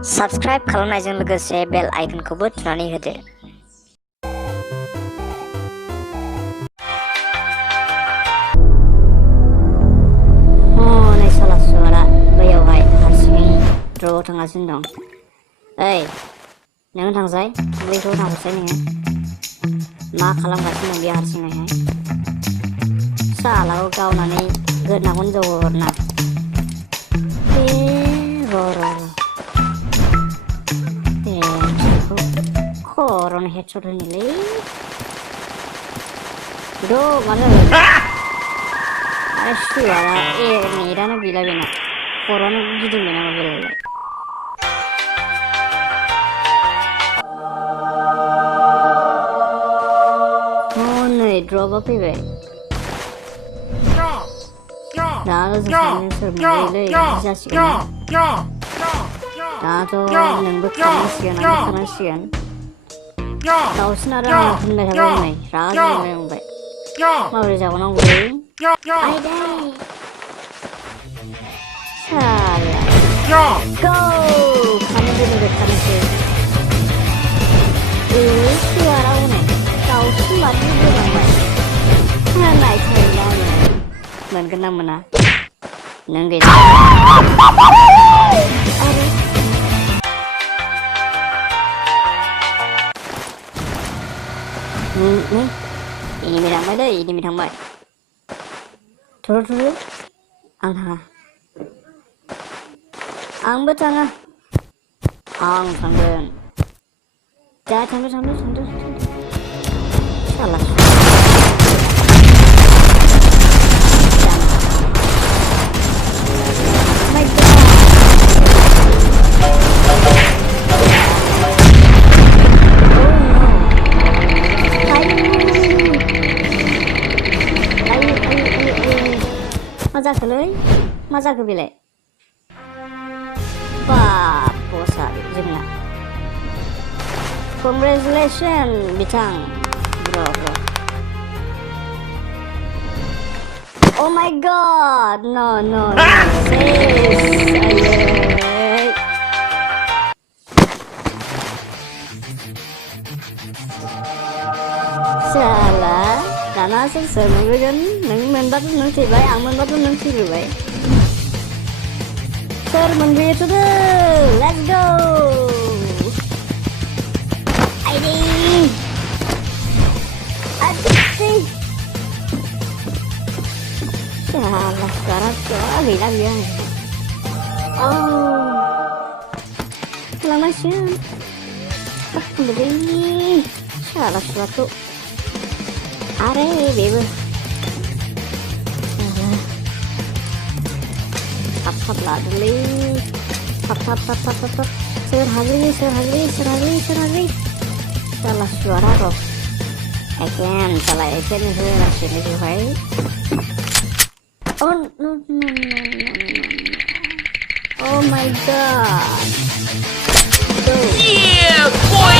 Subscribe खालामनायजों लोगोसे बेल आइकनखौबो थुनानै होदो। हनै साला सुवारा बैयावहाय हारसिङै ड्रपआव थांगासिनो दं। ओइ नोङो थांसाय बैखौ थांसाय नोङो मा खालामगासिनो दं बे हारसिङैहाय सालाखौ गावनानै गोदनाखौनो जौ हरना खर'नो हेडशट होनोलै मानो आरो सुवारा नेटानो गैला बेना खर'आनो गिदिंबाय नामा बेलाय हनै ड्रपआ फैबाय दानो जों सानैजों सोर मोनलायोलै बिदि जासिगोन दाथ' नोंबो खारनांसिगोन आंबो खारनांसिगोन गावसिना राहा होनबाय थाबाय नै रागा जोंबाय मोनबाय माबोरै जाबावनांगौलै आयदै साला गौ खारनो दोनबाय खारनोसै सुवारा हनै दाउसिन बादि गोलांबाय नायथारला आङो मोनगोन ना मोना नों गैला आरो इनिमि थांबाय दै इनिमि थांबाय थुरु आं थाङा आंबो थाङा आं थांगोन दा थांदो साला मा जाखो बेलाय बाप बसा जोंना कंग्रेचुलेसन बिथां ब्र' oh my god no salah karena sebenarnya neng menbat neng tiba ang menbat neng tiba sir menbeli itu deh let's go aduh salah sekarang bilang ya oh selamat siang beli salah suatu are bebe tap lah beli tap serhari salah suara kok salah itu rasanya juga oh no oh my god yeah boy